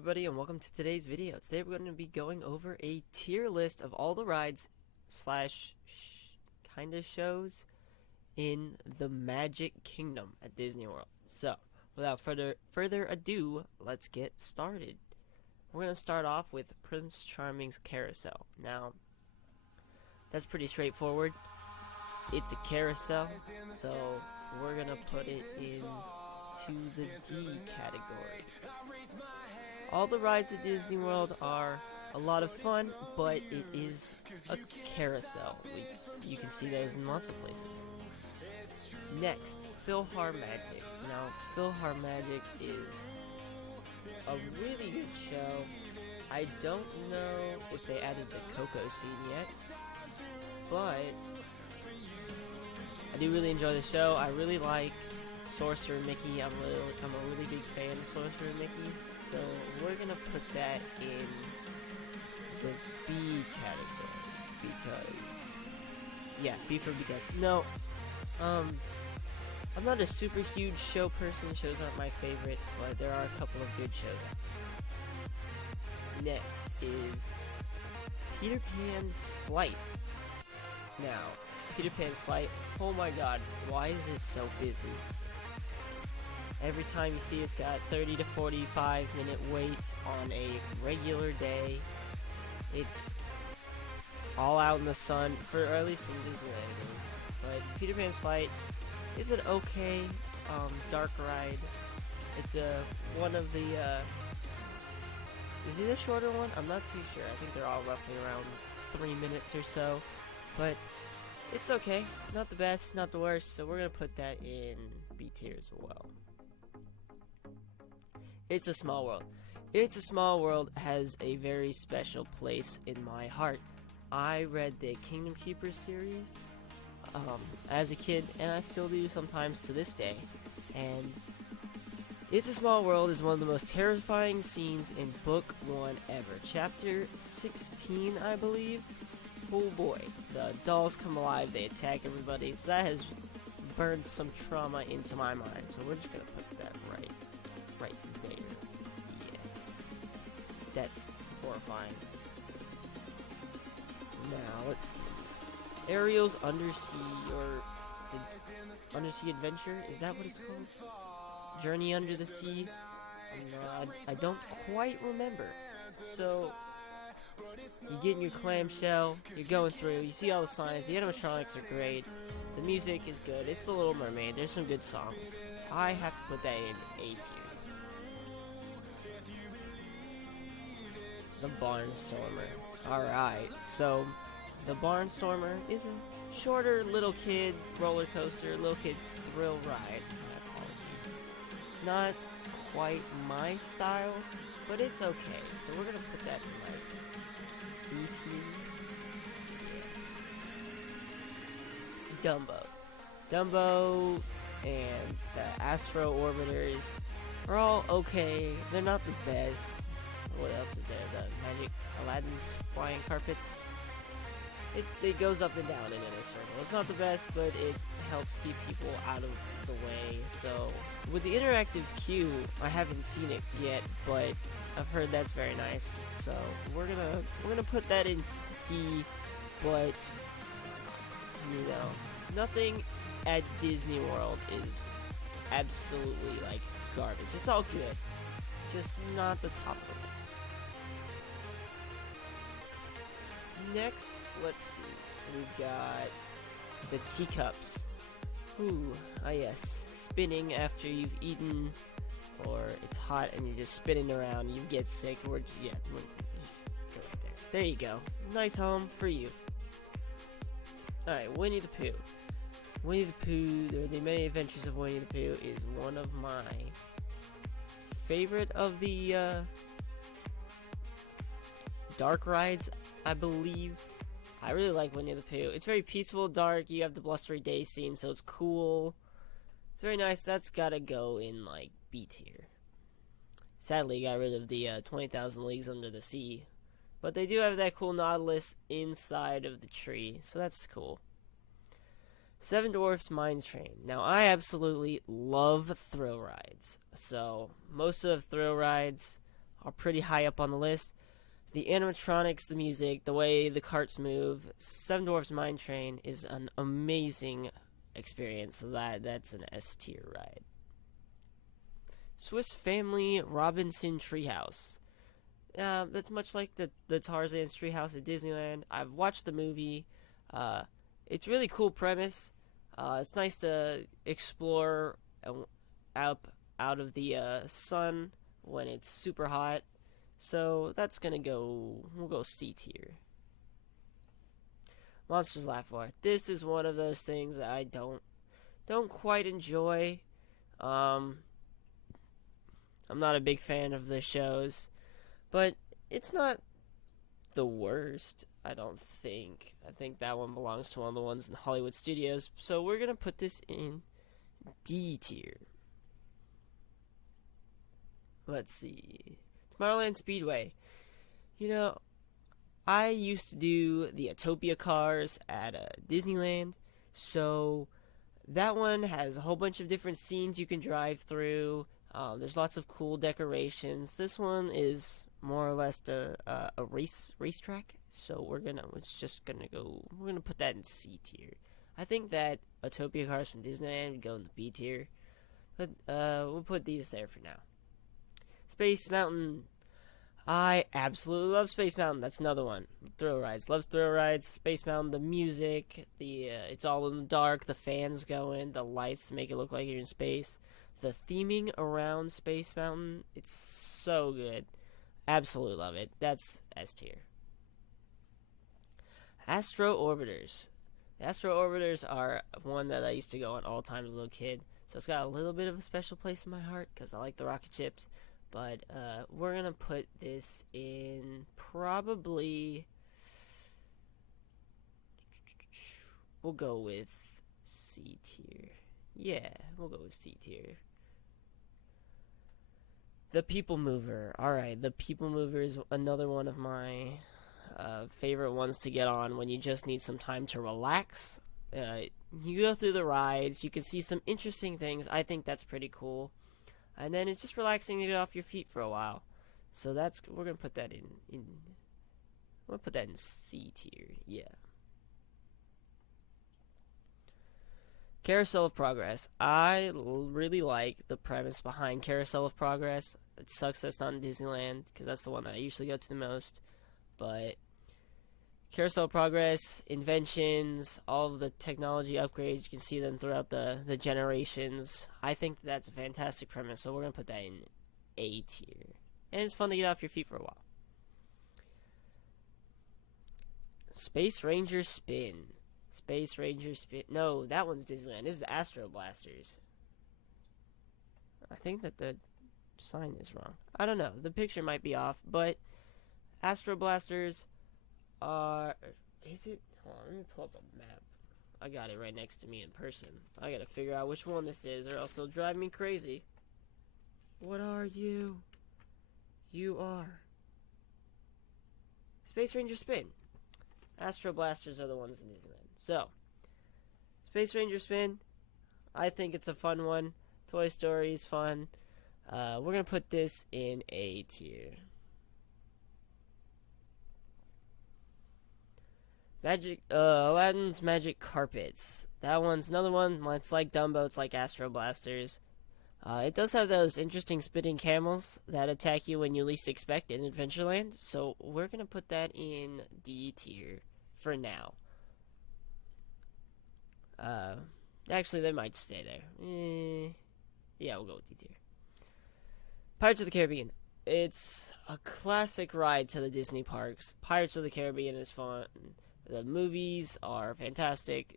everybody, and welcome to today's video. Today we're going to be going over a tier list of all the rides slash kind of shows in the Magic Kingdom at Disney World. So, without further ado, let's get started. We're going to start off with Prince Charming's Carousel. Now, that's pretty straightforward. It's a carousel, so we're going to put it into the D category. All the rides at Disney World are a lot of fun, but it is a carousel. You can see those in lots of places. Next, PhilharMagic. Now, PhilharMagic is a really good show. I don't know if they added the Cocoa scene yet, but I do really enjoy the show. I really like Sorcerer Mickey. I'm a really big fan of Sorcerer Mickey, so we're gonna put that in the B category because, yeah, B for because. No, I'm not a super huge show person. Shows aren't my favorite, but there are a couple of good shows. Next is Peter Pan's Flight. Now, Peter Pan's Flight, oh my god, why is it so busy? Every time you see it's got 30 to 45 minute wait on a regular day. It's all out in the sun, or at least in Disneyland it is. But Peter Pan's Flight is an okay dark ride. It's one of the is it a shorter one? I'm not too sure. I think they're all roughly around 3 minutes or so. But it's okay. Not the best, not the worst, so we're gonna put that in B tier as well. It's a Small World. It's a Small World has a very special place in my heart. I read the Kingdom Keepers series as a kid, and I still do sometimes to this day. And It's a Small World is one of the most terrifying scenes in Book 1 ever. Chapter 16, I believe. Oh boy, the dolls come alive, they attack everybody, so that has burned some trauma into my mind. So we're just gonna put that right there. Yeah, that's horrifying. Now let's see, Ariel's Undersea Undersea Adventure. Is that what it's called? Journey Under the Sea. I don't quite remember. So you get in your clamshell, you're going through, you see all the signs, the animatronics are great, the music is good, it's The Little Mermaid, there's some good songs. I have to put that in A tier. The Barnstormer. Alright, so the Barnstormer is a shorter little kid roller coaster, little kid thrill ride. Not quite my style, but it's okay. So we're gonna put that in like C tier. Dumbo and the Astro Orbiters are all okay. They're not the best. What else is there? The Magic Aladdin's Flying Carpets. It goes up and down in a circle. It's not the best, but it helps keep people out of the way. So with the interactive queue, I haven't seen it yet, but I've heard that's very nice. So we're gonna put that in D, but you know, nothing at Disney World is absolutely like garbage. It's all good, just not the top of the list. Next, let's see. We've got the Teacups. Ooh, ah yes, spinning after you've eaten, or it's hot and you're just spinning around, you get sick, or just go right there. There you go. Nice home for you. Alright, Winnie the Pooh. Winnie the Pooh, The Many Adventures of Winnie the Pooh is one of my favorite of the dark rides, I believe. I really like Winnie the Pooh. It's very peaceful, dark. You have the blustery day scene, so it's cool. It's very nice. That's gotta go in like B tier. Sadly, got rid of the 20,000 Leagues Under the Sea, but they do have that cool Nautilus inside of the tree, so that's cool. Seven Dwarfs Mine Train. Now, I absolutely love thrill rides, so most of the thrill rides are pretty high up on the list. The animatronics, the music, the way the carts move, Seven Dwarfs Mine Train is an amazing experience. So that's an S tier ride. Swiss Family Robinson Treehouse. That's much like the Tarzan's Treehouse at Disneyland. I've watched the movie. It's really cool premise. It's nice to explore out of the sun when it's super hot. So that's gonna go. We'll go C tier. Monsters Laugh Floor. This is one of those things that I don't quite enjoy. I'm not a big fan of the shows, but it's not the worst. I don't think. I think that one belongs to one of the ones in Hollywood Studios. So we're gonna put this in D tier. Let's see. Tomorrowland Speedway. You know, I used to do the Autopia cars at Disneyland, so that one has a whole bunch of different scenes you can drive through. There's lots of cool decorations. This one is more or less a racetrack, so we're gonna put that in C tier. I think that Autopia cars from Disneyland would go in the B tier, but we'll put these there for now. Space Mountain. I absolutely love Space Mountain. That's another one. Thrill rides. Loves thrill rides. Space Mountain. The music. It's all in the dark. The fans going. The lights to make it look like you're in space. The theming around Space Mountain. It's so good. Absolutely love it. That's S tier. Astro Orbiters. The Astro Orbiters are one that I used to go on all the time as a little kid. So it's got a little bit of a special place in my heart because I like the rocket ships. But we're going to put this in probably... We'll go with C tier. Yeah, we'll go with C tier. The People Mover. Alright, the People Mover is another one of my favorite ones to get on when you just need some time to relax. You go through the rides, you can see some interesting things. I think that's pretty cool. And then it's just relaxing to get off your feet for a while. So we're gonna put that in C tier. Yeah. Carousel of Progress. I really like the premise behind Carousel of Progress. It sucks that's not in Disneyland because that's the one that I usually go to the most. But Carousel of Progress, inventions, all of the technology upgrades, you can see them throughout the generations. I think that's a fantastic premise, so we're going to put that in A tier. And it's fun to get off your feet for a while. Space Ranger Spin. Space Ranger Spin. No, that one's Disneyland. This is Astro Blasters. I think that the sign is wrong. I don't know. The picture might be off, but Astro Blasters... is it? Hold on, let me pull up a map. I got it right next to me in person. I gotta figure out which one this is, or else they'll drive me crazy. What are you? You are Space Ranger Spin. Astro Blasters are the ones in Disneyland. So, Space Ranger Spin. I think it's a fun one. Toy Story is fun. We're gonna put this in A tier. Aladdin's Magic Carpets. That one's another one. It's like Dumbo. It's like Astro Blasters. It does have those interesting spitting camels that attack you when you least expect in Adventureland. So we're going to put that in D tier for now. Actually, they might stay there. Yeah, we'll go with D tier. Pirates of the Caribbean. It's a classic ride to the Disney parks. Pirates of the Caribbean is fun. The movies are fantastic.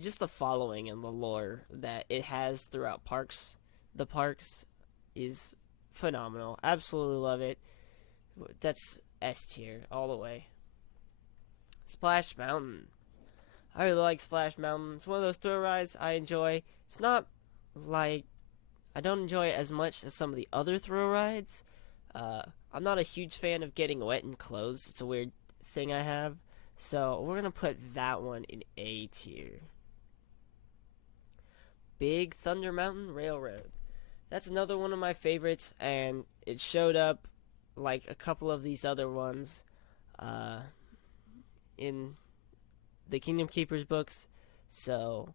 Just the following and the lore that it has throughout the parks is phenomenal. Absolutely love it. That's S tier all the way. Splash Mountain. I really like Splash Mountain. It's one of those thrill rides I enjoy. It's not like I don't enjoy it as much as some of the other thrill rides. I'm not a huge fan of getting wet in clothes. It's a weird thing I have. So we're going to put that one in A tier. Big Thunder Mountain Railroad. That's another one of my favorites, and it showed up like a couple of these other ones in the Kingdom Keepers books. So,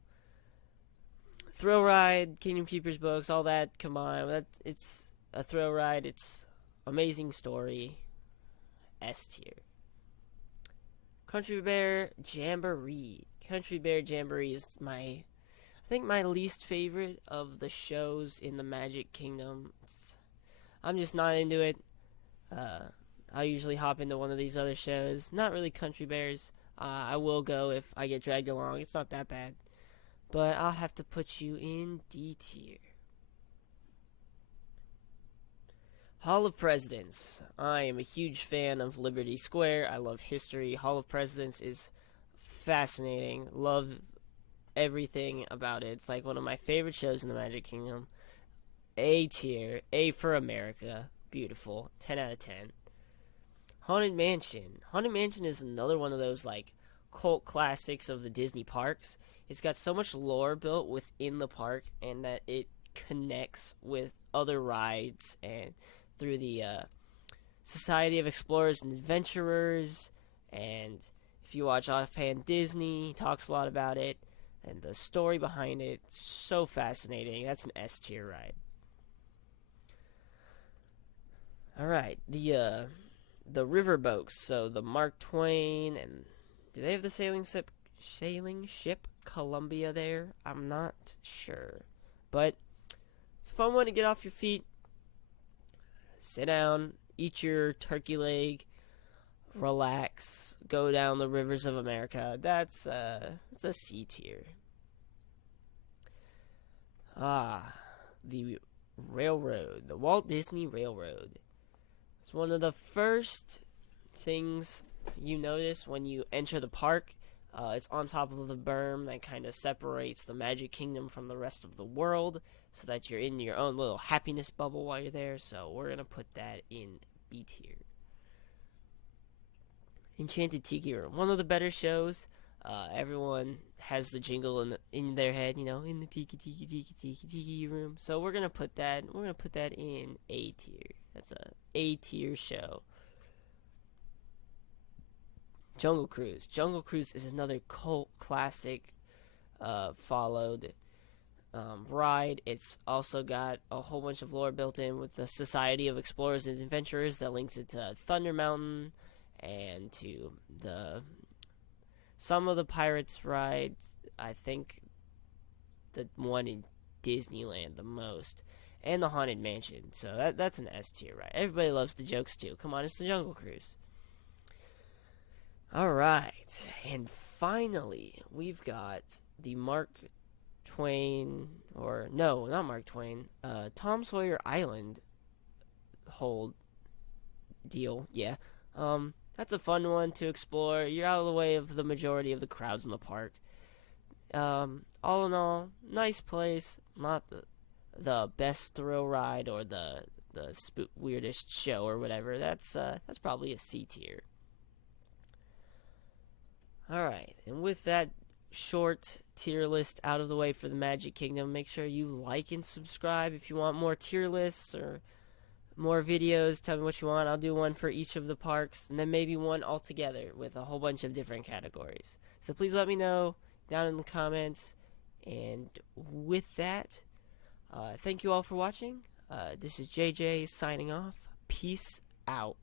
thrill ride, Kingdom Keepers books, all that combined. It's a thrill ride. It's amazing story. S tier. Country Bear Jamboree. Country Bear Jamboree is I think my least favorite of the shows in the Magic Kingdom. I'm just not into it. I usually hop into one of these other shows. Not really Country Bears. I will go if I get dragged along. It's not that bad. But I'll have to put you in D tier. Hall of Presidents. I am a huge fan of Liberty Square. I love history. Hall of Presidents is fascinating. Love everything about it. It's like one of my favorite shows in the Magic Kingdom. A tier. A for America. Beautiful. 10 out of 10. Haunted Mansion. Haunted Mansion is another one of those like cult classics of the Disney parks. It's got so much lore built within the park, and that it connects with other rides and through the Society of Explorers and Adventurers. And if you watch Offhand Disney, he talks a lot about it, and the story behind it, so fascinating. That's an S tier ride. Alright, the riverboats, so the Mark Twain, and do they have the sailing ship Columbia there? I'm not sure, but it's a fun one to get off your feet, sit down, eat your turkey leg, relax, go down the rivers of America. That's a C tier. The railroad, the Walt Disney Railroad. It's one of the first things you notice when you enter the park. It's on top of the berm that kind of separates the Magic Kingdom from the rest of the world, so that you're in your own little happiness bubble while you're there. So we're going to put that in B tier. Enchanted Tiki Room. One of the better shows. Everyone has the jingle in their head, you know, in the Tiki room. So we're going to put that in A tier. That's a A tier show. Jungle Cruise. Jungle Cruise is another cult classic followed ride. It's also got a whole bunch of lore built in with the Society of Explorers and Adventurers that links it to Thunder Mountain and to some of the Pirates rides. I think the one in Disneyland the most, and the Haunted Mansion. So that's an S tier ride. Everybody loves the jokes too. Come on, it's the Jungle Cruise. Alright, and finally, we've got the Mark Twain, or no, not Mark Twain, Tom Sawyer Island hold deal, yeah. That's a fun one to explore. You're out of the way of the majority of the crowds in the park. All in all, nice place. Not the best thrill ride or the weirdest show or whatever. That's probably a C tier. Alright, and with that short tier list out of the way for the Magic Kingdom, make sure you like and subscribe if you want more tier lists or more videos. Tell me what you want. I'll do one for each of the parks, and then maybe one altogether with a whole bunch of different categories. So please let me know down in the comments. And with that, thank you all for watching. This is JJ signing off. Peace out.